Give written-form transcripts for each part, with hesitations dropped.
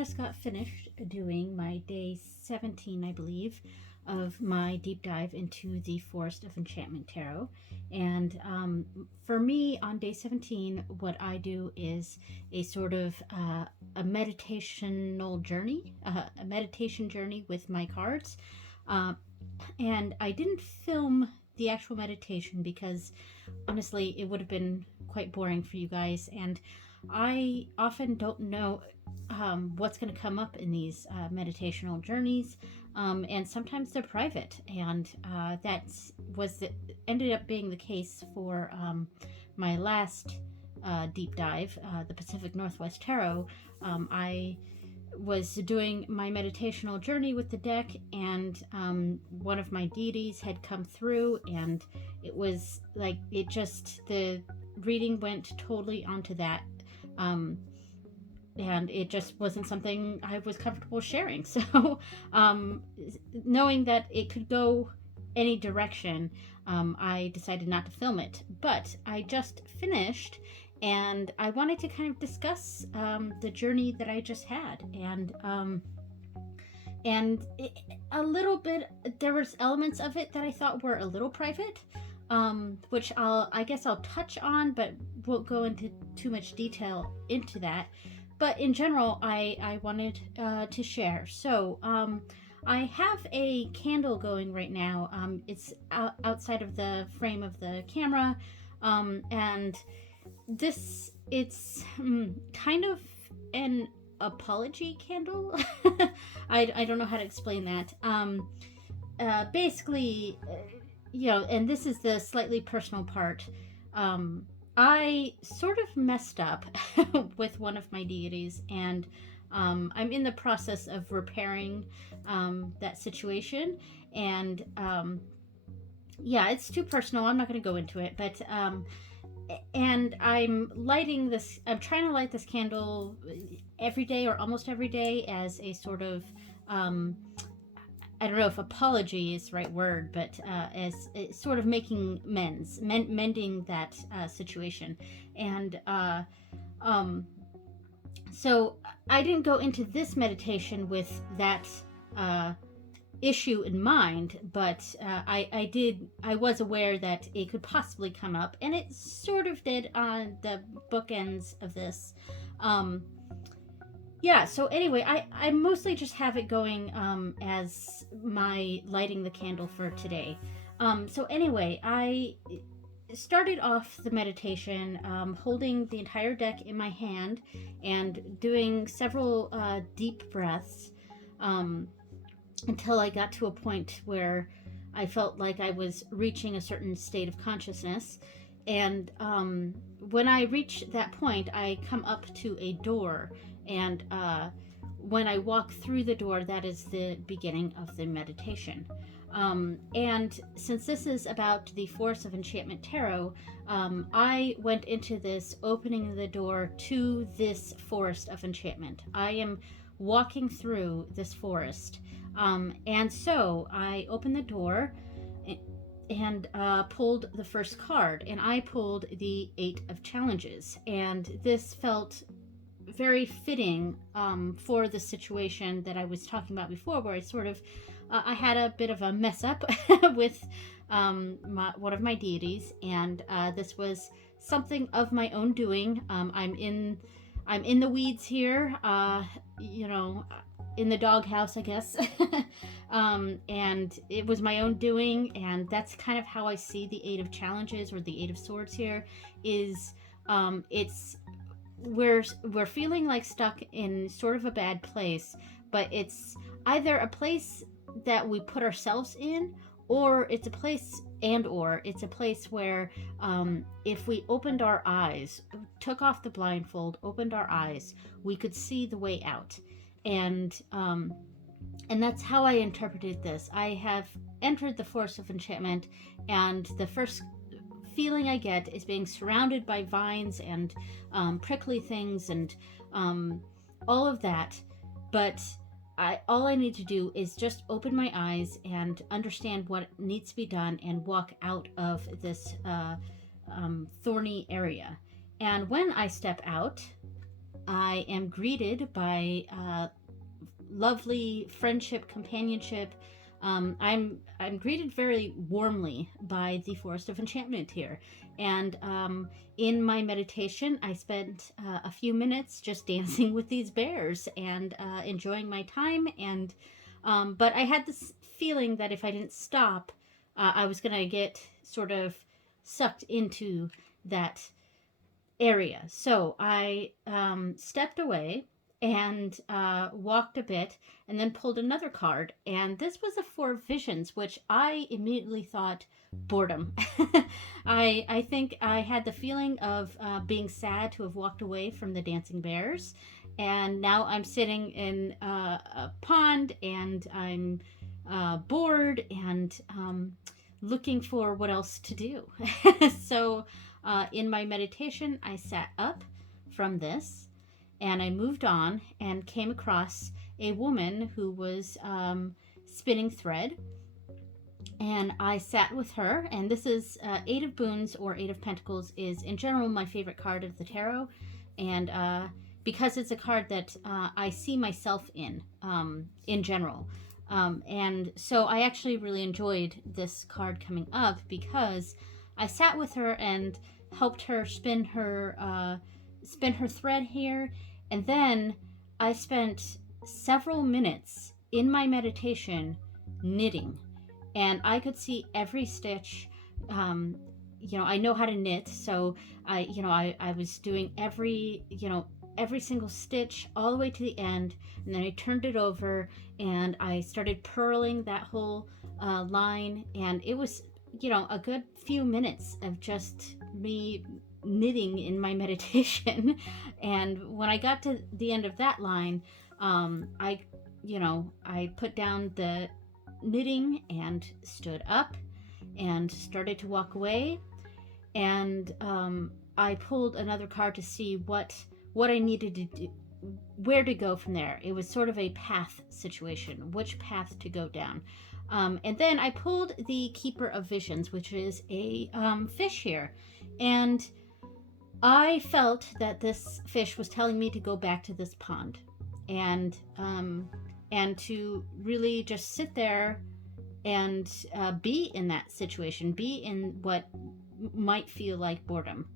just got finished doing my day 17, I believe, of my deep dive into the Forest of Enchantment Tarot. And for me, on day 17, what I do is a sort of a meditational journey, a meditation journey with my cards. Uh, and I didn't film the actual meditation because honestly, it would have been quite boring for you guys. And I often don't know what's going to come up in these meditational journeys, and sometimes they're private, and that ended up being the case for my last deep dive, the Pacific Northwest Tarot. I was doing my meditational journey with the deck, and one of my deities had come through, and it was like the reading went totally onto that. And it just wasn't something I was comfortable sharing. So, knowing that it could go any direction, I decided not to film it. But I just finished, and I wanted to kind of discuss the journey that I just had, and a little bit. There was elements of it that I thought were a little private, which I guess I'll touch on, but won't go into too much detail into that. But in general, I wanted to share. So I have a candle going right now. It's outside of the frame of the camera, and it's kind of an apology candle. I don't know how to explain that. Basically, and this is the slightly personal part. I sort of messed up with one of my deities, and I'm in the process of repairing that situation. And yeah, it's too personal. I'm not going to go into it, but and I'm trying to light this candle every day or almost every day as a sort of I don't know if apology is the right word, but as sort of making mending that situation. And so I didn't go into this meditation with that issue in mind, but I was aware that it could possibly come up, and it sort of did on the bookends of this. Yeah, so anyway, I mostly just have it going as my lighting the candle for today. So anyway, I started off the meditation holding the entire deck in my hand and doing several deep breaths until I got to a point where I felt like I was reaching a certain state of consciousness. And when I reach that point, I come up to a door. And when I walk through the door, that is the beginning of the meditation. And since this is about the Forest of Enchantment Tarot, I went into this opening the door to this Forest of Enchantment. I am walking through this forest. And so I opened the door and pulled the first card, and I pulled the 8 of Challenges. And this felt very fitting for the situation that I was talking about before, where I sort of I had a bit of a mess up with one of my deities, and this was something of my own doing. I'm in the weeds here, in the doghouse, I guess. And it was my own doing, and that's kind of how I see the 8 of Challenges, or the 8 of Swords here. Is we're feeling like stuck in sort of a bad place, but it's either a place that we put ourselves in, or it's a place where if we opened our eyes, took off the blindfold, opened our eyes, we could see the way out. And that's how I interpreted this. I have entered the Forest of Enchantment, and the first feeling I get is being surrounded by vines and prickly things and all of that. But all I need to do is just open my eyes and understand what needs to be done and walk out of this thorny area. And when I step out, I am greeted by lovely friendship, companionship. I'm greeted very warmly by the Forest of Enchantment here, and in my meditation, I spent a few minutes just dancing with these bears and enjoying my time. And but I had this feeling that if I didn't stop, I was gonna get sort of sucked into that area. So I stepped away and walked a bit and then pulled another card. And this was a Four of Visions, which I immediately thought boredom. I think I had the feeling of being sad to have walked away from the dancing bears. And now I'm sitting in a pond and I'm bored and looking for what else to do. So in my meditation, I sat up from this and I moved on and came across a woman who was spinning thread. And I sat with her, and this is Eight of Boons or Eight of Pentacles is in general my favorite card of the tarot. And because it's a card that I see myself in general. And so I actually really enjoyed this card coming up because I sat with her and helped her spin her thread here, and then I spent several minutes in my meditation knitting, and I could see every stitch. I know how to knit, so I was doing every single stitch all the way to the end, and then I turned it over and I started purling that whole line, and it was a good few minutes of just me knitting in my meditation. And when I got to the end of that line, I put down the knitting and stood up and started to walk away. And I pulled another card to see what I needed to do, where to go from there. It was sort of a path situation, which path to go down. And then I pulled the Keeper of Visions, which is a fish here. And I felt that this fish was telling me to go back to this pond and to really just sit there and be in that situation, be in what might feel like boredom,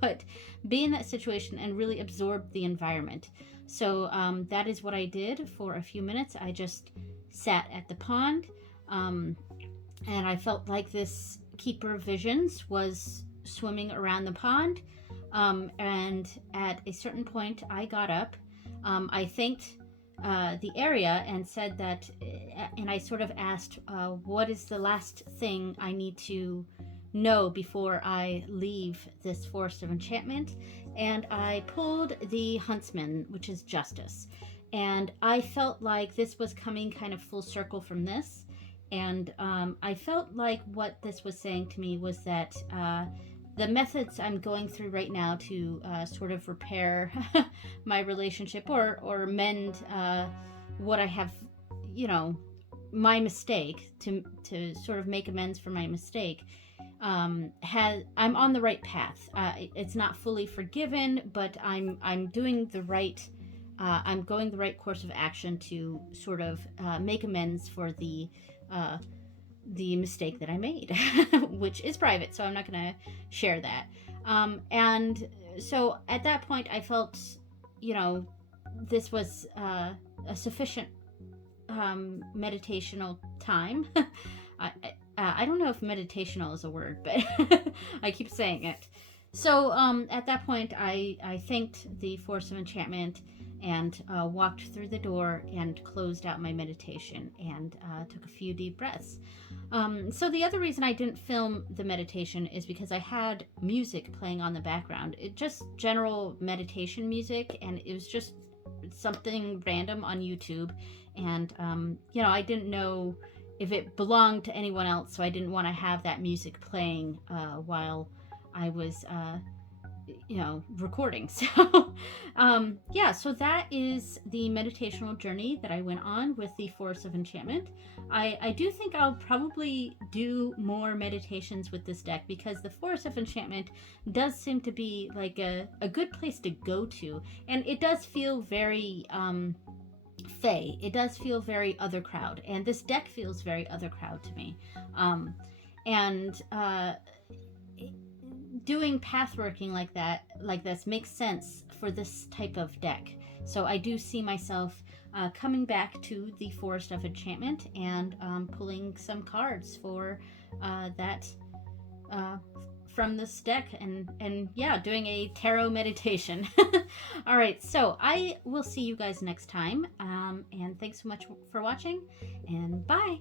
but be in that situation and really absorb the environment. So that is what I did for a few minutes. I just sat at the pond, and I felt like this Keeper of Visions was swimming around the pond, and at a certain point I got up. I thanked the area and said that, and I sort of asked, what is the last thing I need to know before I leave this Forest of Enchantment? And I pulled the Huntsman, which is justice. And I felt like this was coming kind of full circle from this. And I felt like what this was saying to me was that the methods I'm going through right now to sort of repair my relationship or mend what I have, my mistake, to sort of make amends for my mistake, I'm on the right path. It's not fully forgiven, but I'm doing the right. I'm going the right course of action to sort of make amends for the mistake that I made, which is private, so I'm not going to share that. And so at that point, I felt, this was a sufficient meditational time. I don't know if meditational is a word, but I keep saying it. So at that point, I thanked the Force of Enchantment and walked through the door and closed out my meditation and took a few deep breaths. So the other reason I didn't film the meditation is because I had music playing on the background. It just general meditation music, and it was just something random on YouTube. And, I didn't know if it belonged to anyone else, so I didn't want to have that music playing while I was recording. So yeah, so that is the meditational journey that I went on with the Forest of Enchantment. I do think I'll probably do more meditations with this deck, because the Forest of Enchantment does seem to be like a good place to go to, and it does feel very Fey. It does feel very other crowd, and this deck feels very other crowd to me. And doing pathworking like this makes sense for this type of deck. So I do see myself coming back to the Forest of Enchantment and pulling some cards for that from this deck, and yeah, doing a tarot meditation. All right, so I will see you guys next time, and thanks so much for watching, and bye.